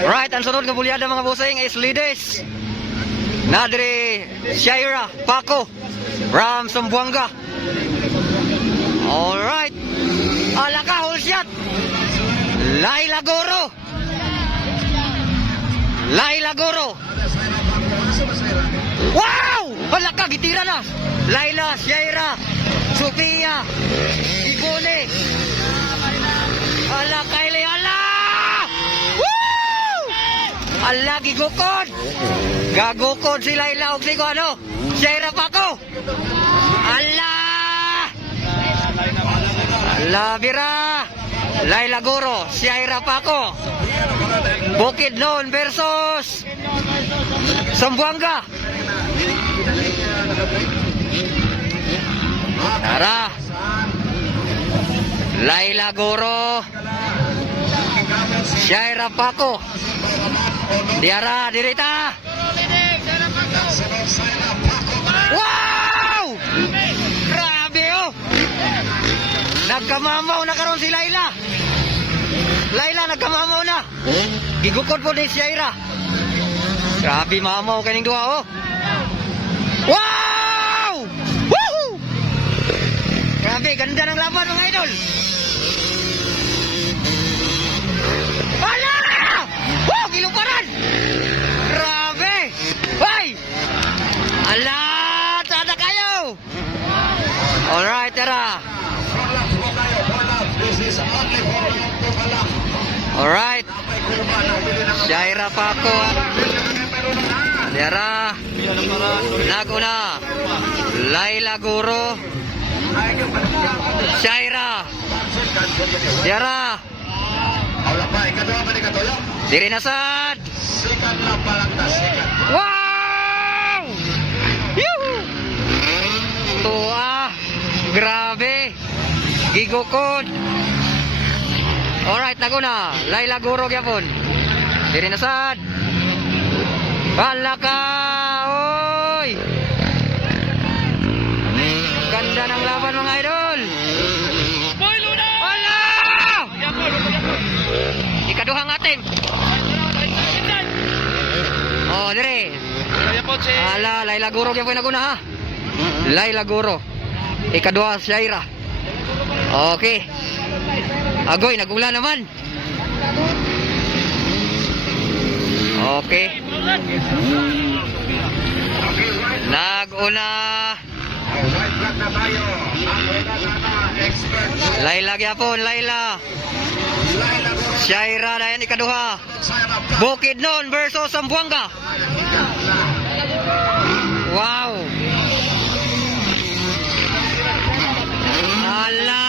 Right, ang sunod nga bulyada mga bossing is Lides. Nadre Shaira Paco from Zamboanga. Alright. Alaka whole shot. Laila Goro. Laila Goro. Wow! Alaka gitira na. Laila, Shaira, Sofia, Ibone. Ala Kylie, ala! Woo! Ala gigukod. Gagukod si Laila og si ano? Shaira Paco. Ala! Ala bira. Laila Goro, Shaira Paco. Bukidnon versus Zamboanga. Tara. Laila Goro, Shaira Paco. Diara dirita. Wow! Grabe oh. Nagkamamaw na karon si Laila. Laila nagkamamaw na. Gigukod po ni Shaira. Grabe mamaw kaning duha oh. Wow! Woohoo! Grabe ganda ng laban mga idol. Ala! Wow, giluparan. Grabe. Hoy! Ala, tada kayo. Alright, tara. Alright. Shaira Paco. Tara. Naguna. Laila Goro. Shaira. Tara. Diri nasad. Wow! Yuhu! Tuwa. Grabe. Gigukod. Alright, naguna. Laila Goro gyapon. Diri nasad. Balaka. Oy. Ganda ng laban mga idol. Wala! Ikaduhang atin. Oh, dire. Ala, Laila Goro gyapon naguna ha. Laila Goro. Ikaduha Shaira. Okay. Agoy, nagula naman. Okay. Naguna. Laila gyapon, Laila. Shaira na yan ikaduha. Bukidnon versus Zamboanga. Wow. Ala.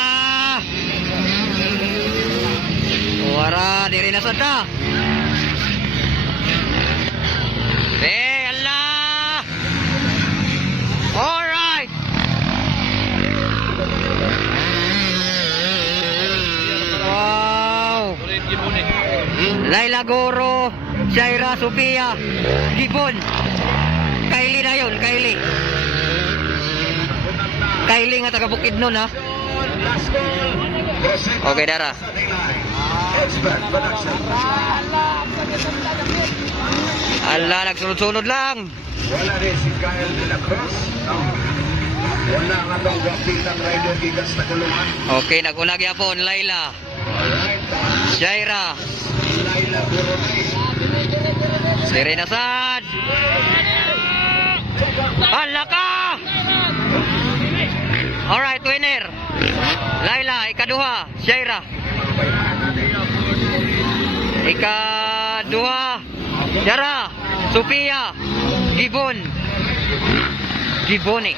Wara, diri na sada. Ala. Alright. Wow. Laila Goro, Shaira, Sofia, Gibon. Kylie na yun, Kylie. Kylie nga taga Bukidnon ha. Okay, Dara. Ala, nagsunod-sunod lang. Wala rin si Kyle de la Cruz. Wala nga daw gapitang rider gigas na kulungan. Okay, nag-una gyapon Laila. Shaira. Laila Gurunay. Diri nasad. Alaka. Alright, winner. Laila, ikaduha. Shaira. Ikaduha. Dara. Sofia. Gibon. Gibone.